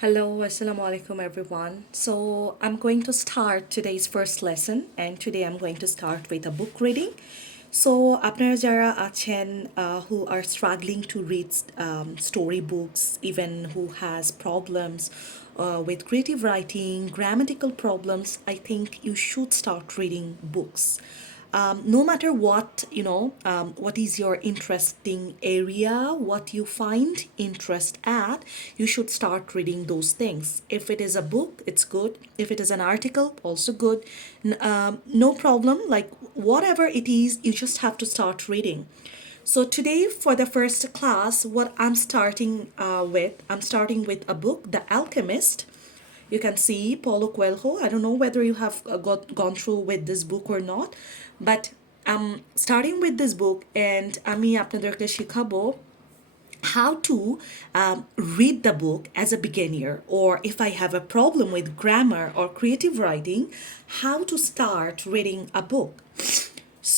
Hello, Assalamu alaikum everyone. So I'm going to start today's first lesson and today I'm going to start with a book reading. So আপনারা যারা আছেন who are struggling to read story books, even who has problems with creative writing, grammatical problems, I think you should start reading books. No matter what, what is your interesting area, what you find interest at, you should start reading those things. If it is a book, it's good. If it is an article, also good. No problem. Like whatever it is, you just have to start reading. So today, for the first class, what I'm starting with a book, The Alchemist. You can see Paulo Coelho. I don't know whether you have gone through with this book or not, but I'm starting with this book and আমি আপনাদেরকে শিখাবো how to read the book as a beginner, or if I have a problem with grammar or creative writing, how to start reading a book.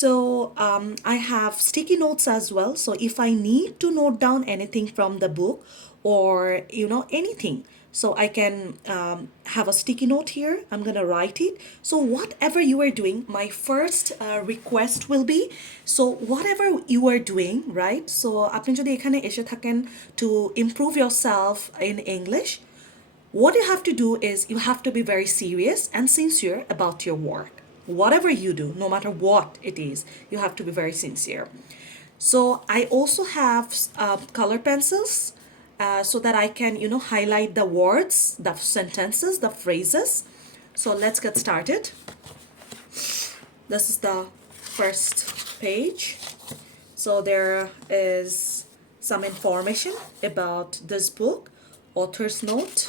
So I have sticky notes as well. So if I need to note down anything from the book or anything, so I can have a sticky note here. I'm gonna write it. So whatever you are doing, my first request will be, so whatever you are doing, right? So আপনি যদি এখানে এসে থাকেন to improve yourself in English, what you have to do is you have to be very serious and sincere about your work. Whatever you do, no matter what it is, you have to be very sincere. So I also have color pencils so that I can, highlight the words, the sentences, the phrases. So let's get started. This is the first page. So there is some information about this book. Author's note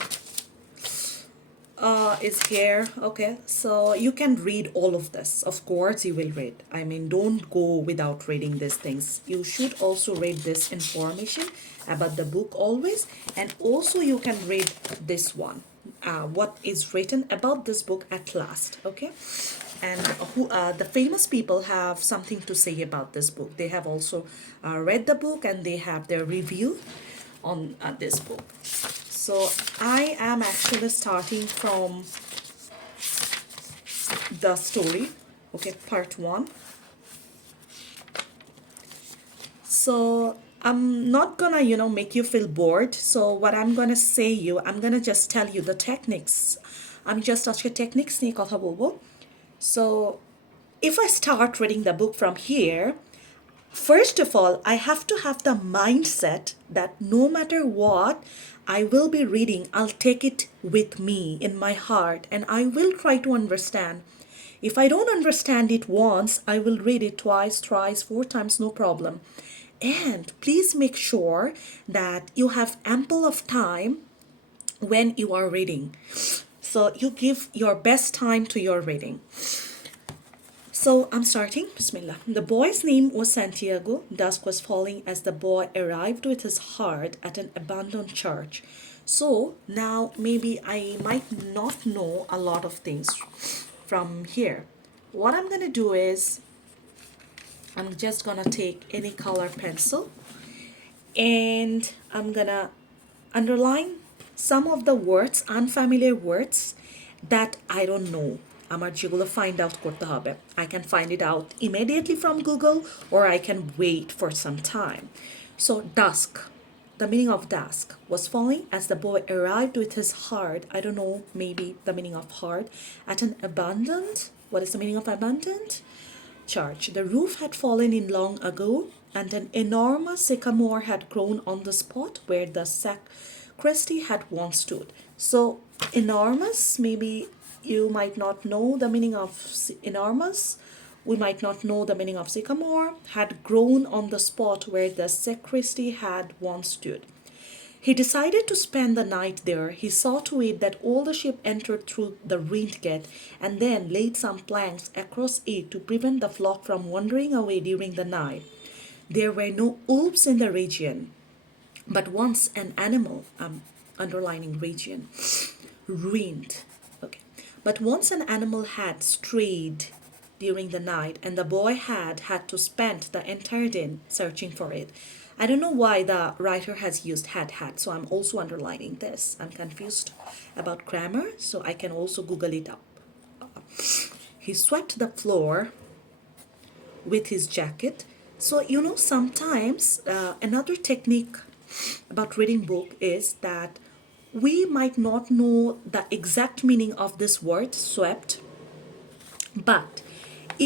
is here. Okay, so you can read all of this. Of course, you will read. I mean, don't go without reading these things. You should also read this information about the book always, and also you can read this one. What is written about this book at last. Okay, and who the famous people have something to say about this book. They have also read the book and they have their review on this book. So I am actually starting from the story, okay, part one. So I'm not gonna, make you feel bored. So what I'm gonna say you, I'm gonna just tell you the techniques. I'm just আজকে techniques নিয়ে কথা বলবো. So if I start reading the book from here, first of all, I have to have the mindset that no matter what I will be reading, I'll take it with me in my heart and I will try to understand. If I don't understand it once, I will read it twice, thrice, four times, no problem. And please make sure that you have ample of time when you are reading. So you give your best time to your reading. So I'm starting. Bismillah. The boy's name was Santiago. Dusk was falling as the boy arrived with his heart at an abandoned church. So now maybe I might not know a lot of things from here. What I'm gonna do is I'm just gonna take any color pencil and I'm gonna underline some of the words, unfamiliar words that I don't know. আমার যেগুলো find out করতে হবে. I can find it out immediately from Google or I can wait for some time. So dusk, the meaning of dusk was falling as the boy arrived with his heart, I don't know, maybe the meaning of heart, at an abandoned, what is the meaning of abandoned? Church. The roof had fallen in long ago and an enormous sycamore had grown on the spot where the sacristy had once stood. So enormous, maybe you might not know the meaning of enormous. We might not know the meaning of sycamore. Had grown on the spot where the sacristy had once stood. He decided to spend the night there. He saw to it that all the ship entered through the ruined gate and then laid some planks across it to prevent the flock from wandering away during the night. There were no wolves in the region, but once an animal, underlining region, ruined. Okay. But once an animal had strayed during the night and the boy had to spend the entire day searching for it. I don't know why the writer has used had, so I'm also underlining this. I'm confused about grammar, so I can also Google it up. He swept the floor with his jacket. So, sometimes another technique about reading book is that we might not know the exact meaning of this word swept, but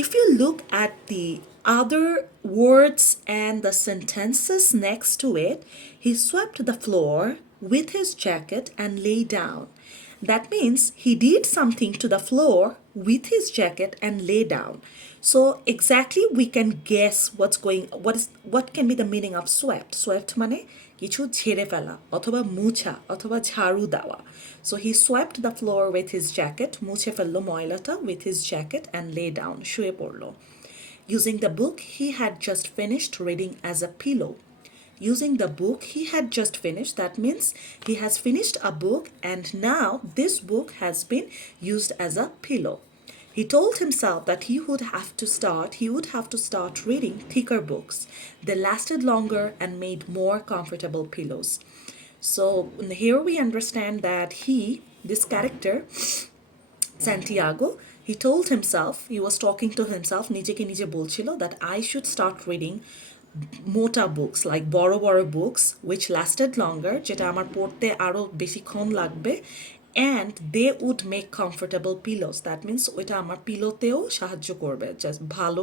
if you look at the other words and the sentences next to it, he swept the floor with his jacket and lay down. That means he did something to the floor with his jacket and lay down. So exactly we can guess what can be the meaning of swept. Swept মানে কিছু ঝেড়ে ফেলা অথবা মুছা অথবা ঝাড়ু দেওয়া. So he swept the floor with his jacket, মুছে ফেললো ময়লাটা with his jacket and lay down, শুয়ে পড়লো. Using the book he had just finished reading as a pillow. Using the book he had just finished, that means he has finished a book and now this book has been used as a pillow. He told himself that he would have to start reading thicker books. They lasted longer and made more comfortable pillows. So here we understand that this character, Santiago, he told himself, he was talking to himself, নিজেকে নিজে বলছিল that I should start reading মোটা books like বড় বড় books which lasted longer, যেটা আমার পড়তে আরও বেশিক্ষণ লাগবে, and they would make comfortable pillows, that means ওইটা আমার পিলোতেও সাহায্য করবে, জাস্ট ভালো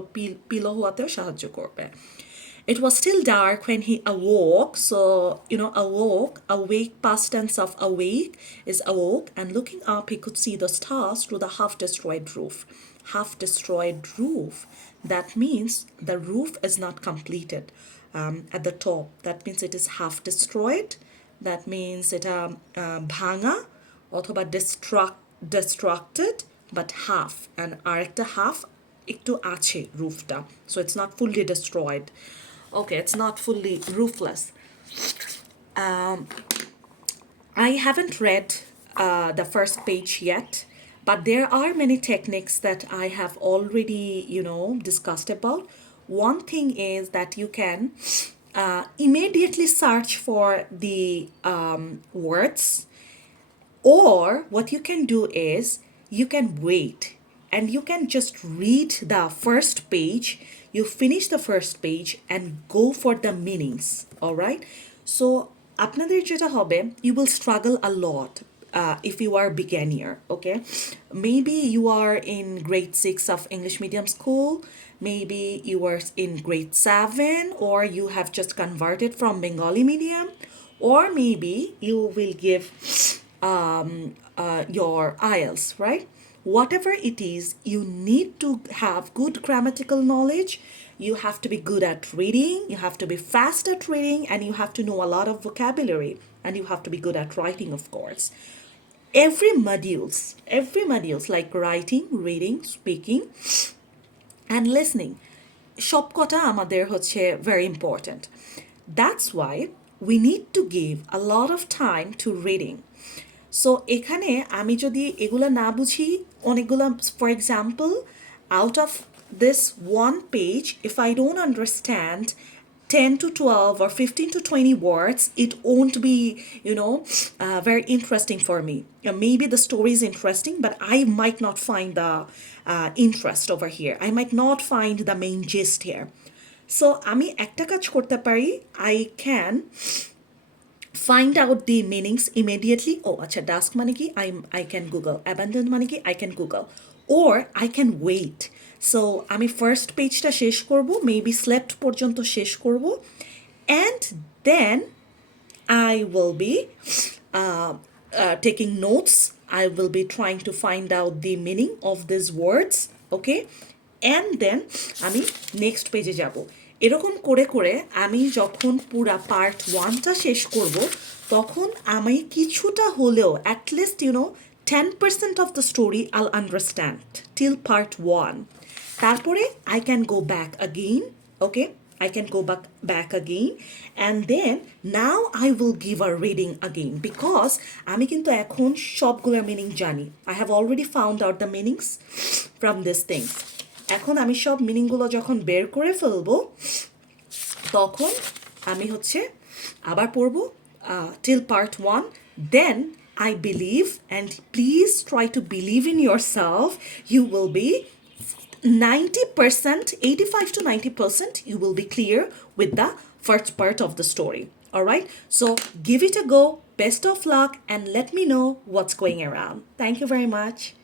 পিলো হওয়াতেও সাহায্য করবে. It was still dark when he awoke. So, awake, past tense of awake is awoke. And looking up, he could see the stars through the half-destroyed roof. Half-destroyed roof. That means the roof is not completed at the top. That means it is half-destroyed. That means it bhanga অথবা destructed, but half. And আরেকটা half একটু আছে রুফটা. So it's not fully destroyed. Okay, it's not fully roofless. I haven't read the first page yet, but there are many techniques that I have already, discussed about. One thing is that you can immediately search for the words, or what you can do is you can wait and you can just read the first page. You finish the first page and go for the meanings, all right? So আপনাদের যেটা হবে, you will struggle a lot if you are beginner, okay? Maybe you are in grade 6 of English medium school, maybe you are in grade 7, or you have just converted from Bengali medium, or maybe you will give your IELTS, right? Whatever it is, you need to have good grammatical knowledge. You have to be good at reading, you have to be fast at reading, and you have to know a lot of vocabulary, and you have to be good at writing, of course. Every modules like writing, reading, speaking, and listening, সবকটা আমাদের হচ্ছে very important. That's why we need to give a lot of time to reading. So এখানে আমি যদি এগুলা না বুঝি অনেকগুলা, for example, out of this one page, if I don't understand 10 to 12 or 15 to 20 words, it won't be, very interesting for me. Maybe the story is interesting, but I might not find the interest over here. I might not find the main gist here. So আমি একটা কাজ করতে পারি, I can find out the meanings immediately. Oh, acha, dusk মানে কি, I can Google. Abandoned মানে কি, I can Google. Or I can wait. So আমি first পেজটা শেষ করব, maybe slept পর্যন্ত শেষ করব, and then I will be taking notes. I will be trying to find out the meaning of these words, okay? And then আমি next পেজে যাব. এরকম করে করে আমি যখন পুরা পার্ট 1টা শেষ করব, তখন আমি কিছুটা হলেও at least 10% of the story I'll understand till part 1. তারপরে I can go back again, okay? I can go back again, and then now I will give a reading again, because আমি কিন্তু এখন সবগুলোর মিনিং জানি. I have already found out the meanings from these things. এখন আমি সব মিনিংগুলো যখন বের করে ফেলবো, তখন আমি হচ্ছে আবার পড়বো till part 1. Then I believe, and please try to believe in yourself, you will be 90%, 85 to 90%, you will be clear with the first part of the story. All right, so give it a go. Best of luck and let me know what's going around. Thank you very much.